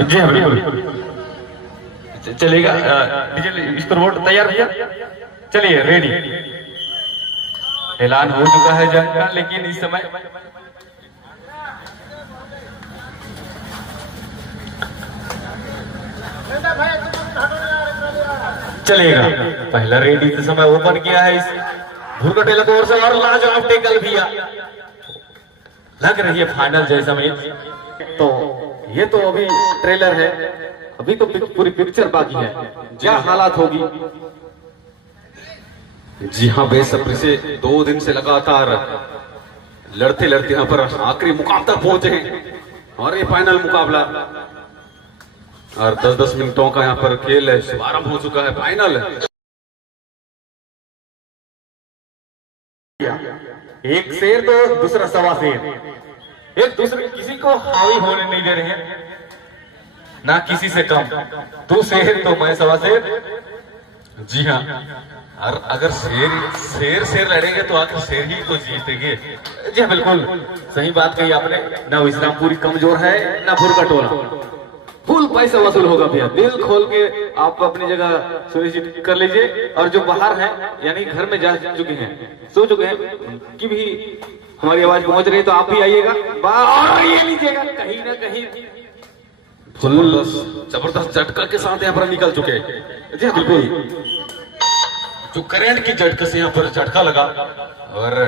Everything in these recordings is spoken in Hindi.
जी हाँ बिल्कुल चलेगा। डीजल स्कोरबोर्ड तैयार भैया, चलिए रेडी। ऐलान हो चुका है जंग का, लेकिन इस समय चलेगा। पहला रेडी के समय ओपन किया है इस भूरकटेला की ओर से, और लाजवाब टेकल भैया, लग रही है फाइनल जैसा मैच। तो ये तो अभी ट्रेलर है, अभी तो पूरी पिक्चर बाकी है, क्या हालात होगी। जी हाँ, बेसब्री से 2 दिन से लगातार लड़ते लड़ते यहाँ पर आखिरी मुकाम तक पहुंचे हैं, और ये फाइनल मुकाबला और 10-10 मिनटों का यहाँ पर खेल है, शुभारंभ हो चुका है। फाइनल एक शेर तो दूसरा सवा शेर, एक दूसरे किसी को हावी होने नहीं दे रहे हैं, ना किसी से कम। तू शेर तो मैं सवा शेर। जी हाँ, और अगर शेर शेर लड़ेंगे तो आखिर शेर ही को जीतेंगे। जी हाँ बिल्कुल सही बात कही आपने, ना विश्रामपुरी कमजोर है ना भूरकटोला। फुल पैसा वसूल होगा भैया, दिल खोल के आप अपनी जगह सुनिश्चित कर लीजिए। और जो बाहर हैं यानी घर में जा चुके हैं, सो चुके हैं, कि भी हमारी आवाज पहुंच रही है तो आप भी आइएगा और ये लीजिएगा। कहीं ना कहीं जबरदस्त झटका के साथ यहाँ पर निकल चुके हैं। जी बिल्कुल, जो करंट की झटके से यहाँ पर झटका लगा और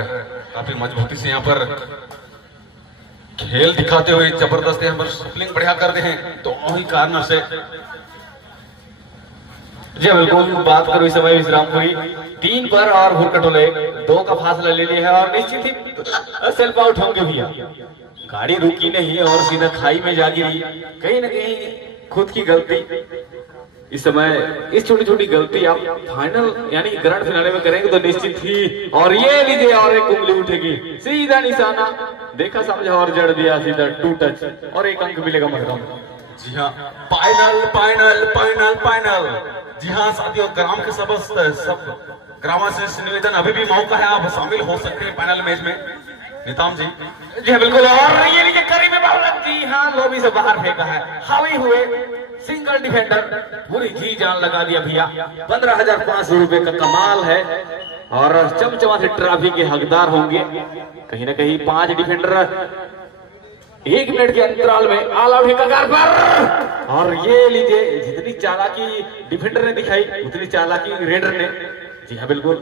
काफी मजबूती से यहाँ पर खेल दिखाते हुए जबरदस्त यहाँ पर स्पिलिंग बढ़िया करते हैं, तो वही कारण से। जी बिल्कुल, बात करो इस समय विश्रामपुरी 3 पर और भूरकटोले 2 का फासला ले लिया है, और निश्चित ही सेल्फ आउट होंगे भैया। गाड़ी रुकी नहीं और सीधा खाई में जा गिरी, कहीं ना कहीं खुद की गलती। इस समय इस छोटी छोटी गलती आप फाइनल यानी ग्रैंड फिनाले में करेंगे तो निश्चित ही। और ये लीजिए, और एक उंगली उठेगी, सीधा निशाना देखा समझा और जड़ दिया सीधा 2 टच, और 1 अंक मिलेगा मरकम। जी हाँ, फाइनल फाइनल फाइनल फाइनल। जी हाँ साथियों, ग्राम के सब ग्रामवासियों से निवेदन, अभी भी मौका है, आप शामिल हो सकते हैं फाइनल मैच में। निताम जी। जी बिल्कुल, और ये लीजिए करीब में बाबूलाल जी, हाँ लोबी से बाहर फेंका है, हावी हुए सिंगल डिफेंडर, पूरी जी जान लगा दिया भैया। 15,500 रुपए का कमाल है, और चमचमा से ट्रॉफी के हकदार होंगे। कहीं ना कहीं 5 डिफेंडर 1 मिनट के अंतराल में ऑल आउट कगार पर। और ये लीजिए, जितनी चालाकी डिफेंडर ने दिखाई उतनी चालाकी रेडर ने। जी हाँ बिल्कुल,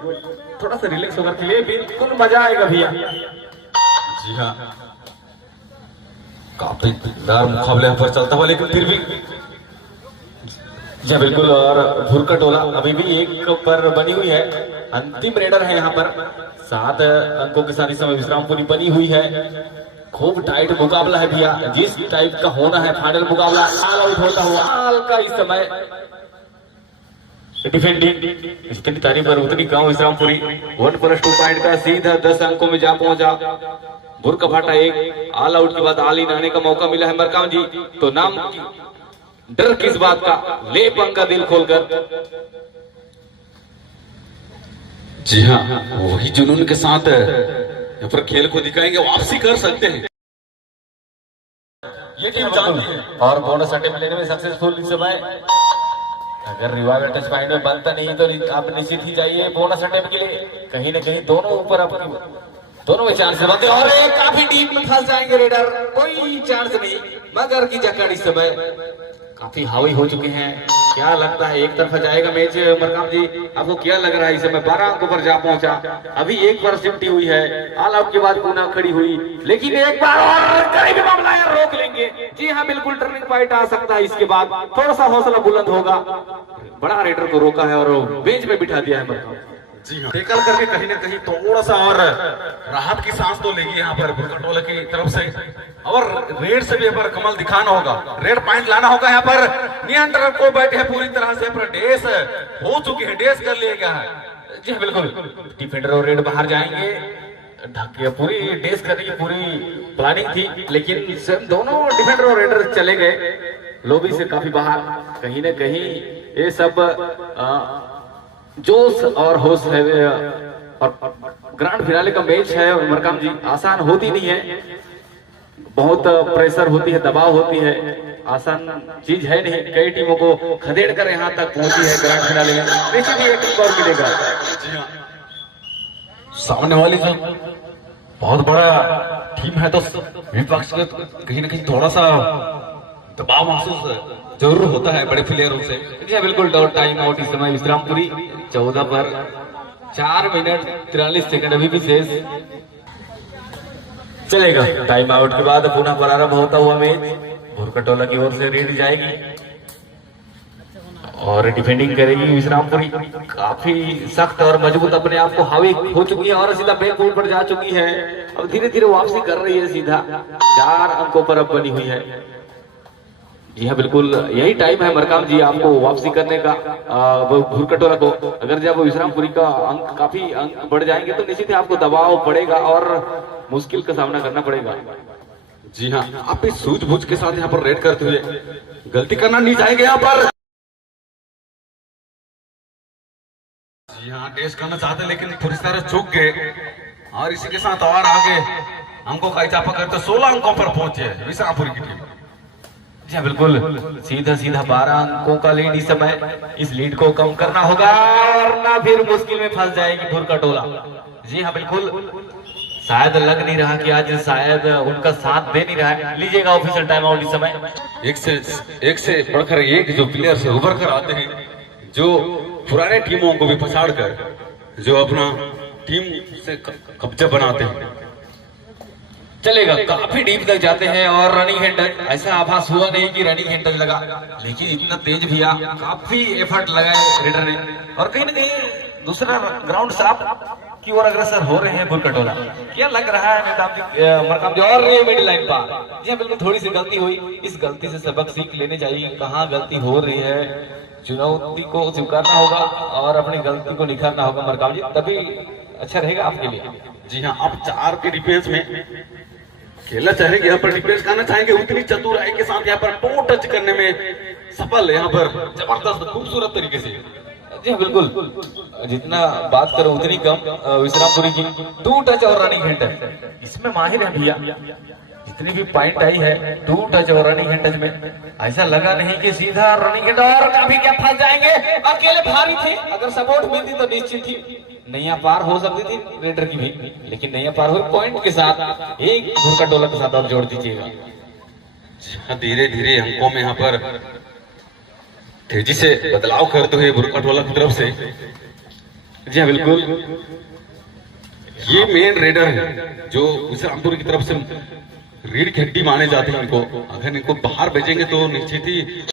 थोड़ा सा रिलैक्स होकर खेलिए, बिल्कुल मजा आएगा भैया। जी हाँ, काफी डर मुकाबले पर चलता हुआ, लेकिन फिर भी। जी बिल्कुल, और भूरकटोला अभी भी 1 पर बनी हुई है, अंतिम रेडर है यहाँ पर। 7 अंकों के साथ इस समय विश्रामपुरी बनी हुई है। खूब टाइट मुकाबला है भैया, जिस टाइप का होना है फाइनल मुकाबला, ऑल आउट होता हुआ ऑल का इस समय डिफेंडिंग। जितनी तारीफ पर उतनी कम विश्रामपुरी। 1+2 पॉइंट का सीधा 10 अंकों में जा पहुंचा। बुरका फाटा 1, ऑल आउट के बाद ऑल इन आने का मौका मिला है मरकाम जी। तो नाम डर किस बात का, ले पंखा दिल खोलकर। जी हाँ, वही जुनून के साथ यहाँ पर खेल को दिखाएंगे, वापसी कर सकते हैं। ये टीम जानती है, और बोनस अटेम्प्ट लेने में सक्सेसफुल इस समय। अगर रिवाइवल टच पॉइंट में बनता नहीं तो आप निश्चित ही जाइए बोनस अटेम्प्ट के लिए। कहीं ना कहीं दोनों ऊपर अपनी दोनों में चांस बनते, और एक काफी डीप में फंस जाएंगे रेडर, कोई चांस नहीं। मगर की जकड़ इस समय काफी हावी हो चुके हैं। क्या लगता है एक तरफा जाएगा मैच मरकाम जी, आपको क्या लग रहा है? इस समय 12 अंकों पर जा पहुंचा, अभी 1 पर सिमटी हुई है, ऑल आउट के बाद पुनः खड़ी हुई, लेकिन एक बार और करीबी मामला है, रोक लेंगे। जी हाँ बिल्कुल, टर्निंग पॉइंट आ सकता है इसके बाद, थोड़ा सा हौसला बुलंद होगा। बड़ा रेडर को रोका है और बेंच में बिठा दिया है मरकाम। जी हाँ, टेकल करके कहीं ना कहीं थोड़ा सा और राहत की सांस तो लेगी यहाँ पर भूरकटोला की तरफ से, और रेड से भी यहाँ पर कमल दिखाना होगा, रेड पॉइंट लाना होगा। यहाँ पर नियंत्रण को बैठे हैं पूरी तरह से, पर डेस हो चुकी है, डेस कर लिया गया है। जी बिल्कुल, डिफेंडर और रेड बाहर जाएंगे, ढक पूरी डेस करने की पूरी प्लानिंग थी, लेकिन दोनों डिफेंडर और रेडर चले गए लॉबी से काफी बाहर। कहीं ना कहीं ये सब जोश और होश है, और ग्रैंड फिनाले का मैच है मरकाम जी, आसान होती नहीं है, बहुत प्रेशर होती है, दबाव होती है। आसान चीज है नहीं, कई टीमों को खदेड़ कर यहाँ तक पहुंची है ग्रैंड फिनाले में, निश्चित ही एक स्कोर मिलेगा। जी हाँ, सामने वाली जो बहुत बड़ा टीम है तो विपक्ष को कहीं ना कहीं थोड़ा सा दबाव महसूस जरूर होता है बड़े प्लेयरों से। जी बिल्कुल, डॉट टाइम आउट इस समय विश्रामपुरी 14 पर 4 मिनट 43 सेकंड अभी भी शेष चलेगा। टाइम आउट के बाद पुनः प्रारंभ होता हुआ मैच भुरकटोला की ओर से रेड जाएगी और डिफेंडिंग करेगी विश्रामपुरी। काफी सख्त और मजबूत अपने आप को हावी हो चुकी है और सीधा बैकफुट पर जा चुकी है। अब धीरे धीरे वापसी कर रही है, सीधा 4 अंकों पर अब बनी हुई है। जी हाँ बिल्कुल, यही टाइम है मरकाम जी आपको वापसी करने का भुरकटोला को। अगर जब विश्रामपुरी का अंक काफी अंक बढ़ जाएंगे तो निश्चित ही आपको दबाव पड़ेगा और मुश्किल का सामना करना पड़ेगा। जी हाँ, आप इस सूझबूझ के साथ यहाँ पर रेड करते हुए गलती करना नहीं चाहेंगे यहाँ पर। जी हाँ, टेस्ट करना चाहते लेकिन पूरी तरह चूक गए और इसी के साथ और आगे अंकों का इजाफा करते 16 अंकों पर पहुंचे विश्रामपुरी की टीम। जी हाँ बिल्कुल, सीधा सीधा 12 अंकों का लीड इस समय। इस लीड को कम करना होगा वरना फिर मुश्किल में फंस जाएगी भुरकटोला। जी हाँ बिल्कुल, शायद लग नहीं रहा कि आज शायद उनका साथ दे नहीं रहा है। लीजिएगा ऑफिशियल टाइम आउट इस समय। एक से बढ़कर एक जो प्लेयर से उभर कर आते हैं, जो पुराने टीमों को भी पछाड़ कर जो अपना टीम से कब्जा बनाते हैं। चलेगा, काफी डीप तक जाते हैं और रनिंग हैंडल, ऐसा आभास हुआ नहीं कि रनिंग हैंडल लगा, लेकिन इतना तेज भी आ, काफी एफर्ट लगाए रेडर ने और कहीं ना कहीं दूसरा ग्राउंड साफ की ओर अग्रसर हो रहे हैं भुरकटोला। क्या लग रहा है मरकाम जी? और मिडिल लाइन पर जी बिल्कुल, थोड़ी सी गलती हुई, इस गलती से सबक सीख लेने चाहिए। कहाँ गलती हो रही है, चुनौती को स्वीकारना होगा और अपनी गलती को निखारना होगा मरकाम जी, तभी अच्छा रहेगा आपके लिए। जी हाँ, आप 4 के डिफेंस में खेलना चाहेंगे, यहाँ पर डिफेंस करना चाहेंगे, उतनी चतुराई के साथ यहाँ पर टो टच करने में सफल, यहाँ पर जबरदस्त खूबसूरत तरीके से। जी बिल्कुल, जितना बात करो उतनी कम। विश्रामपुरी की 2 टच और रनिंग हैंडल इसमें माहिर है भैया। जितनी भी पॉइंट आई है 2 टच और रनिंग हैंडल में, ऐसा लगा नहीं कि सीधा रनिंग हैंडल और काफी क्या फंस जाएंगे। अकेले भारी थे, अगर सपोर्ट मिलती तो निश्चित ही नैया पार हो सकती थी रेडर की भी, लेकिन नैया पार हुई पॉइंट के साथ। एक भुरकटोला के साथ और जोड़ दीजिएगा। धीरे धीरे अंकों में यहाँ पर तेजी से बदलाव करते हुए भुरकटोला की तरफ से। जी हाँ बिल्कुल, ये मेन रेडर है जो विश्रामपुरी की तरफ से रीढ़ की हड्डी माने जाते हैं। इनको अगर इनको बाहर भेजेंगे तो निश्चित ही।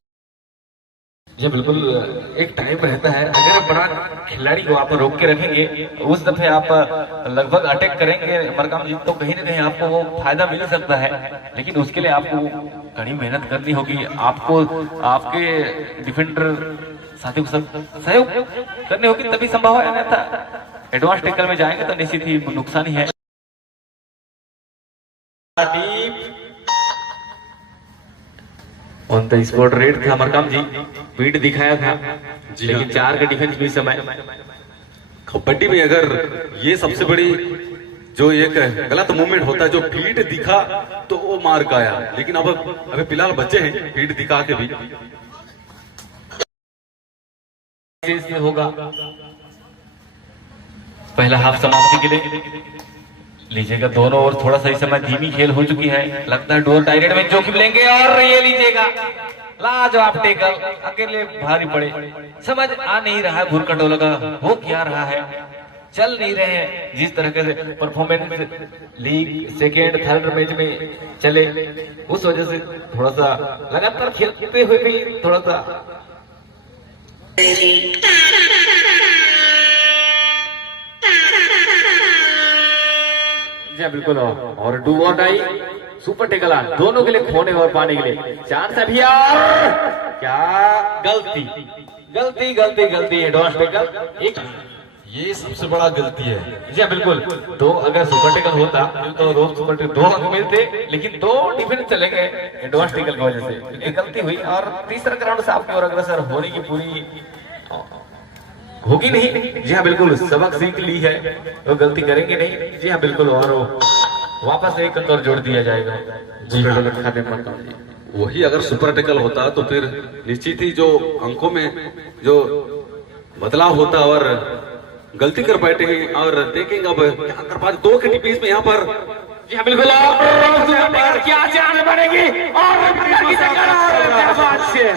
जी बिल्कुल, एक टाइम रहता है, अगर बड़ा खिलाड़ी को आप रोक के रखेंगे, उस दफे आप लगभग अटैक करेंगे मरकाम जी, तो कहीं ना कहीं आपको वो फायदा मिल सकता है, लेकिन उसके लिए आपको कड़ी मेहनत करनी होगी। आपको आपके डिफेंडर साथियों को सहयोग करनी होगी, तभी संभव है, अन्यथा एडवांस टैकल में जाएंगे तो निश्चित ही नुकसान ही है। ऑन द स्पॉट रेड था मरकाम जी, पीठ दिखाया था, लेकिन 4 के डिफेंस भी समय। कबड्डी में अगर ये सबसे बड़ी जो एक गलत मूवमेंट होता है, जो पीठ दिखा तो वो मार का आया, लेकिन अब अभी फिलहाल बच्चे हैं पीठ दिखा के भी। होगा पहला हाफ समाप्ति के लिए। लीजिएगा, दोनों ओर थोड़ा सा इस समय धीमी खेल हो चुकी है, लगता है डोर टाइरेट में जोखिम लेंगे और ये लीजिएगा लाजवाब टेकल, अकेले भारी पड़े। समझ आ नहीं रहा है भुरकटोला का हो क्या रहा है, चल नहीं रहे हैं जिस तरह के performance league second third match में चले, उस वजह से थोड़ा सा लगातार खेलते हुए भी थोड़ा सा जी बिल्कुल। और डू और डाई सुपर टेकल दोनों के लिए, खोने और पाने के लिए चांस अभी। और क्या गलती गलती गलती गलती एडवांस टेकल, एक ये सबसे बड़ा गलती है। जी बिल्कुल, तो अगर सुपर टेकल होता तो 2 सुपर टेकल 2 अंक मिलते, लेकिन 2 डिफेंस चले गए एडवांस टेकल की वजह से, एक गलती हुई। और तीसरा ग्राउंड साफ की ओर अग्रसर होने की पूरी होगी नहीं। जी हाँ बिल्कुल, सबक सीख ली है, वो गलती करेंगे नहीं। जी हाँ बिल्कुल, और वापस एक अंक और जोड़ दिया जाएगा। जी हाँ, वही अगर सुपर टैकल होता तो फिर निश्चित ही जो अंकों में जो बदलाव होता और गलती कर बैठे हैं और देखेंगे अब क्या कर पाते। 2 के बीच में यहाँ पर जी हाँ, बिल्कुल और क्या जान बनेगी और क्या बात है,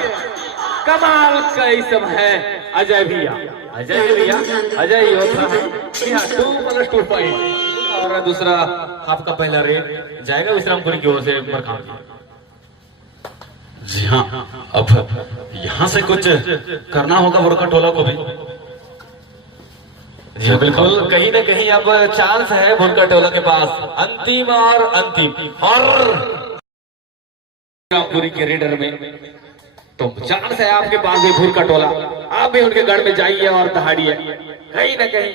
कमाल का ही समय है। अजय भैया अजय योद्धा 2+2 पॉइंट और दूसरा हाफ का पहला रेड जाएगा विश्रामपुरी की ओर से मरकाम जी। जी हाँ, अब यहाँ से कुछ करना होगा बुरका टोला को भी। जी बिल्कुल, कहीं ना कहीं अब चांस है भुरका टोला के पास, अंतिम और पूरी के रेडर में तो चांस है आपके पास भी भुरका टोला। आप भी उनके गढ़ में जाइए और दहाड़िए, कहीं ना कहीं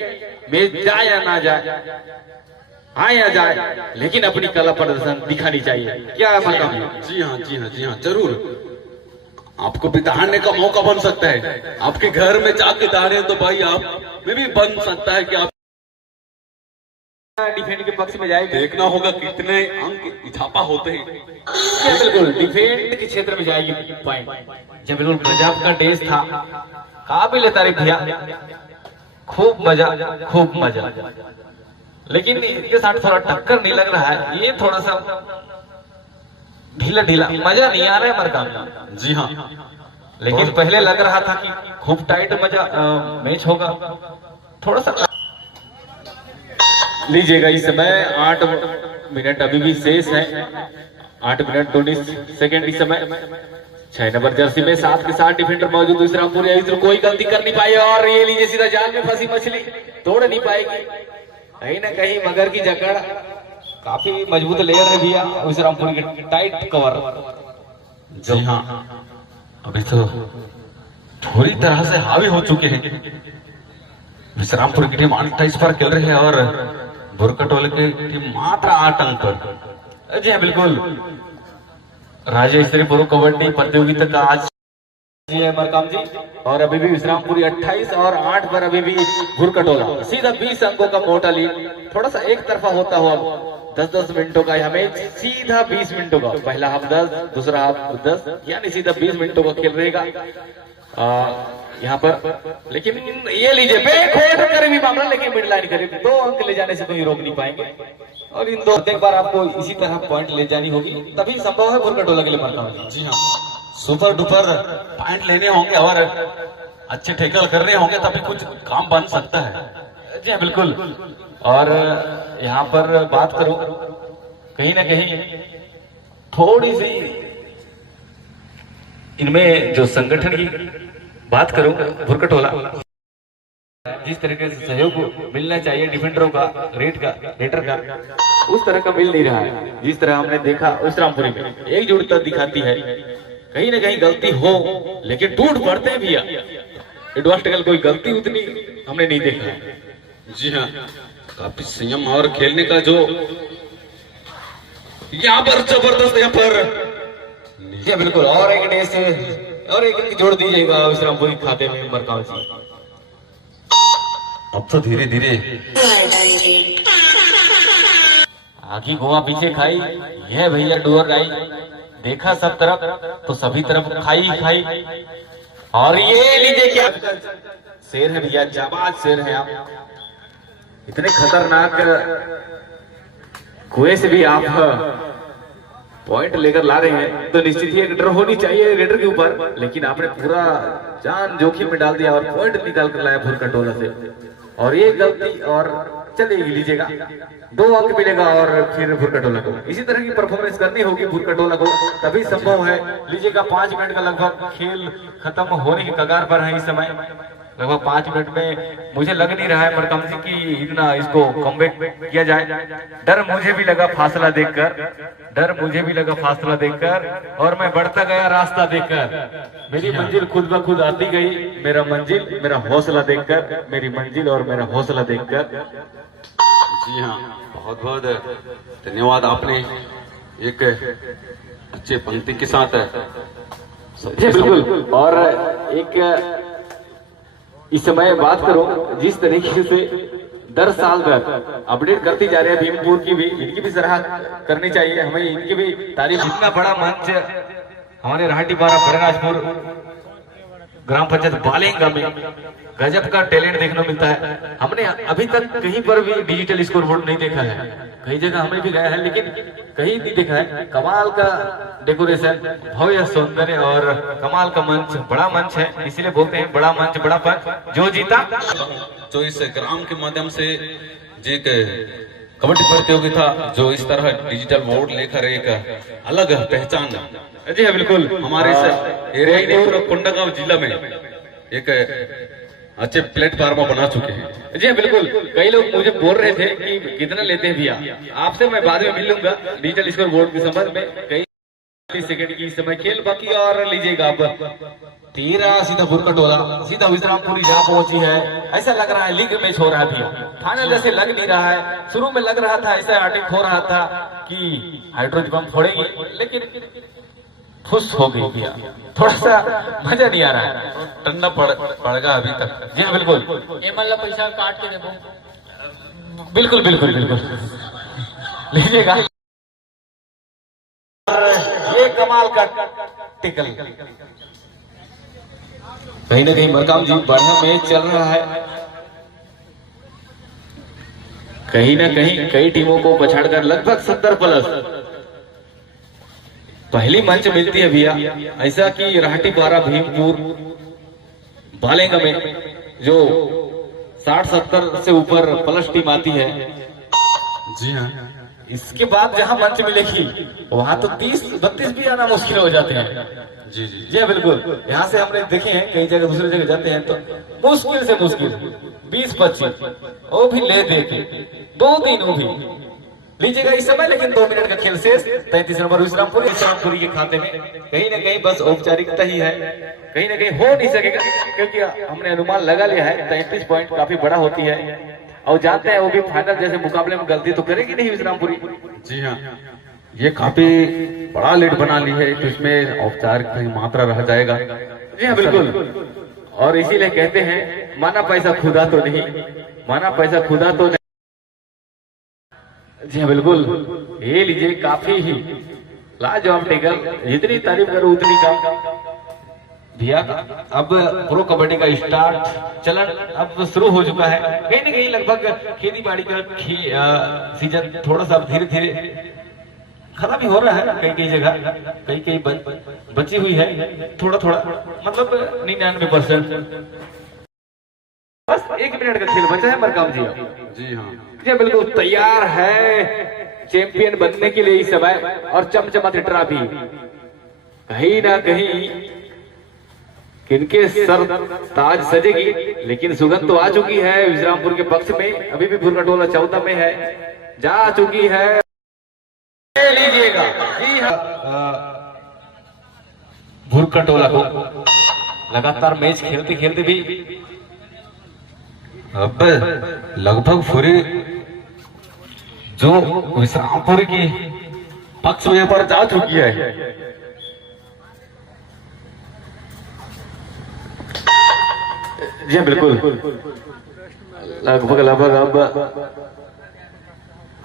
मैच जाए या ना जाए, आए या जाए, लेकिन अपनी कला प्रदर्शन दिखानी चाहिए। क्या मतलब है? जी हाँ जी हाँ जी हाँ, जरूर आपको भी दहाड़ने का मौका बन सकता है। आपके घर में जाके दहाड़े तो भाई आप में भी बन सकता है कि आप डिफेंड के पक्ष में जाएगी। देखना होगा कितने अंक इजाफा होते हैं। बिल्कुल डिफेंड के क्षेत्र में जाएगी पॉइंट। जब बिल्कुल गजब का टेस्ट था, काबिल तारीफ भैया, खूब मजा, लेकिन इनके साथ थोड़ा टक्कर नहीं लग रहा है, ये थोड़ा सा ढीला मजा नहीं आ रहा है मरकाम। जी हाँ, लेकिन पहले लग रहा था कि खूब टाइट मैच होगा। थोड़ा सा लीजिएगा, इस समय 8 मिनट अभी भी शेष है, 8 मिनट 19 सेकेंड इस समय। 6 नंबर जर्सी में 7 के 7 डिफेंडर मौजूद। दूसरा पूरे कोई गलती कर नहीं पाई और ये लीजिए सीधा जाल में फंसी मछली, तोड़ नहीं पाएगी। कहीं ना कहीं मगर की जकड़ काफी मजबूत लेयर है भैया विश्रामपुर के, टाइट कवर। जी हाँ, अभी तो पूरी तरह से हावी हो चुके हैं। विश्रामपुर की टीम 28 पर खेल रही है और बुरका टोले की टीम मात्र 8 अंक पर। जी हाँ बिल्कुल, राज्य स्तरीय प्रो कबड्डी प्रतियोगिता का आज जी है मरकाम जी, और अभी भी विश्रामपुरी 28 और 8 पर अभी भी बुरका टोला सीधा 20 अंकों का मोटा लीड। थोड़ा सा एक तरफा होता हुआ 10-10 मिनटों का यह मैच सीधा 20 मिनटों का, पहला हाफ 10, दूसरा हाफ 10, यानी सीधा 20 मिनटों का खेल रहेगा यहाँ पर। लेकिन ये लीजिए बेखोट करीबी मामला, लेकिन मिड लाइन करीब 2 अंक ले जाने से कोई रोक नहीं पाएंगे। और इन 2 एक बार आपको इसी तरह पॉइंट ले जानी होगी, तभी संभव है बुरका टोला के लिए मरकाम। जी हाँ, सुपर डुपर पॉइंट लेने होंगे और अच्छे टैकल करने होंगे, तभी कुछ काम बन सकता है। जी हाँ बिल्कुल, और यहाँ पर बात करूं, कहीं ना कहीं थोड़ी सी इनमें जो संगठन की बात करूं, बुरका टोला जिस तरीके से सहयोग मिलना चाहिए डिफेंडरों का, रेटर का, उस तरह का मिल नहीं रहा है। जिस तरह हमने देखा विश्रामपुरी में एकजुटता दिखाती है, कहीं ना कहीं गलती हो लेकिन टूट पड़ते भी एडवांस टैकल, कोई गलती उतनी हमने नहीं देखा। जी हाँ, काफी संयम और खेलने का जो यहाँ पर जबरदस्त, यहाँ पर जी बिल्कुल, और एक डेस और एक जोड़ दीजिएगा विश्रामपुरी खाते में मरकाम जी। अब तो धीरे धीरे आगे गोवा पीछे खाई, यह भैया डोर आई, देखा सब तरफ तो सभी तरफ खाई। और ये लीजिए क्या शेर है भैया, जाबाज शेर है आप, इतने खतरनाक कुएं से भी आप पॉइंट लेकर ला रहे हैं, तो निश्चित ही एक डर होनी चाहिए रेडर के ऊपर। लेकिन आपने पूरा जान जोखिम में डाल दिया और पॉइंट निकाल कर लाया बुरका टोला से, और ये गलती और चलेगी, लीजिएगा 2 अंक मिलेगा और फिर बुरका टोला को इसी तरह की परफॉर्मेंस करनी होगी बुरका टोला को, तभी संभव है। लीजिएगा 5 मिनट का लगभग खेल खत्म होने की कगार पर है इस समय, लगभग 5 मिनट में मुझे लग नहीं रहा है मरकम जी की इतना इसको कमबैक किया जाए। डर मुझे भी लगा फासला देखकर, और मैं बढ़ता गया रास्ता देखकर। मेरी मंजिल खुद ब खुद आती गई, मेरा हौसला देखकर, मेरी मंजिल और मेरा हौसला देखकर। जी हाँ, बहुत बहुत धन्यवाद, आपने एक अच्छे पंक्ति के साथ जी बिल्कुल। और एक इस समय बात करूं, जिस तरीके से दर साल दर अपडेट करती जा रही है भीमपुर की भी, इनकी भी सराहना करनी चाहिए हमें, इनकी भी तारीफ। इतना बड़ा मंच हमारे राहटीपारा बड़राजपुर ग्राम पंचायत बालेंगा में गजब का टैलेंट देखने को मिलता है। हमने अभी तक कहीं पर भी डिजिटल स्कोर बोर्ड नहीं देखा है, कई जगह हमें भी गया है लेकिन कहीं नहीं देखा है। कमाल का डेकोरेशन, भव्य सौंदर्य और कमाल का मंच, बड़ा मंच है, इसीलिए बोलते हैं बड़ा मंच बड़ा पंच। जो जीता जो इस ग्राम के माध्यम से जी कबड्डी प्रतियोगिता जो इस तरह डिजिटल बोर्ड लेकर एक अलग पहचान जी हाँ बिल्कुल हमारे इस एरिया में पूरा कोंडागांव जिला में एक अच्छे प्लेटफॉर्म बना चुके हैं। जी हाँ बिल्कुल। कई लोग मुझे बोल रहे थे कि कितना लेते हैं भैया, आपसे मैं बाद में मिल लूंगा डिजिटल स्कोर बोर्ड के संबंध में। कई 30 सेकंड की इस समय खेल बाकी और लीजिएगा आप 13 सीधा बुरकटोला सीधा विश्रामपुरी जहाँ पहुंची है। ऐसा लग रहा है लीग मैच हो रहा था, फाइनल जैसे लग नहीं रहा है। शुरू में लग रहा था ऐसा अटैक हो रहा था कि हाइड्रोजन बम फोड़ेगी, लेकिन खुश हो गई भैया, थोड़ा सा मजा नहीं आ रहा है, ठंडा पड़ेगा अभी तक। जी हाँ बिल्कुल। ये मतलब पैसा काट के देखो। बिल्कुल बिल्कुल बिल्कुल लीजिएगा। ये कमाल का टिकल, कहीं ना कहीं मरकाम जी बढ़िया मैच चल रहा है। कहीं ना कहीं कई टीमों को पछाड़कर लगभग 70 प्लस पहली मंच मिलती है भैया। ऐसा कि राहटीपारा भीमपुर बालेंगा में जो 60-70 से ऊपर प्लस टीम आती है। जी हाँ, इसके बाद जहां मंच मिलेगी वहां तो 30-32 भी आना मुश्किल हो जाते हैं। जी जी जी हाँ बिल्कुल। यहाँ से हमने देखे हैं कई जगह दूसरी जगह जाते हैं तो मुश्किल से मुश्किल 20-25 वो भी ले दे के 2 दिन वो भी लीजिएगा इस समय। लेकिन 2 मिनट का खेल शेष। 33 नंबर विश्रामपुरी के खाते में कहीं ना कहीं बस औपचारिकता ही है, कहीं ना कहीं हो नहीं सकेगा क्योंकि हमने अनुमान लगा लिया है 33 पॉइंट काफी बड़ा होती है और जानते हैं वो भी फाइनल जैसे मुकाबले में गलती तो करेगी नहीं विश्रामपुरी। जी हाँ, ये काफी बड़ा लीड बना ली है तो इसमें औपचारिक की मात्रा रह जाएगा। जी हाँ बिल्कुल। और इसीलिए कहते हैं माना पैसा खुदा तो नहीं, माना पैसा खुदा तो नहीं। जी हाँ बिल्कुल। ये लीजिए काफी ही लाजवाब टिकल, जितनी तारीफ करो उतनी कम भैया। अब प्रो कबड्डी का स्टार्ट चलन अब शुरू हो चुका है। कहीं ना कहीं लगभग खेती बाड़ी का सीजन थोड़ा सा धीरे धीरे खत्म ही हो रहा है। कई कई जगह कई बची हुई है, थोड़ा थोड़ा मतलब 99%। बस 1 मिनट का खेल बचा है मरकाम जी। जी हाँ, ये बिल्कुल तैयार है चैंपियन बनने के लिए इस समय और चमचमाती ट्रॉफी कहीं ना कहीं किनके सर ताज सजेगी, लेकिन सुगंध तो आ चुकी है विश्रामपुर के पक्ष में। अभी भी भुरकटोला 14 में है, जा चुकी है। लीजिएगा जी हाँ, भुरकटोला को लगातार मैच खेलते खेलते भी अब लगभग पूरी जो विश्रामपुर की पक्ष में पर जा चुकी है। जी बिल्कुल। लगभग अब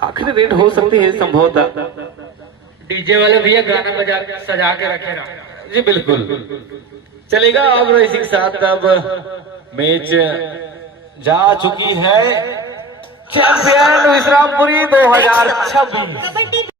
आखिरी रेड हो सकती है संभवतः। डीजे वाले भैया गाना बजा सजा के रखे ना। जी बिल्कुल चलेगा। अब इसी के साथ अब मैच जा चुकी है चैंपियन विश्रामपुरी 2026।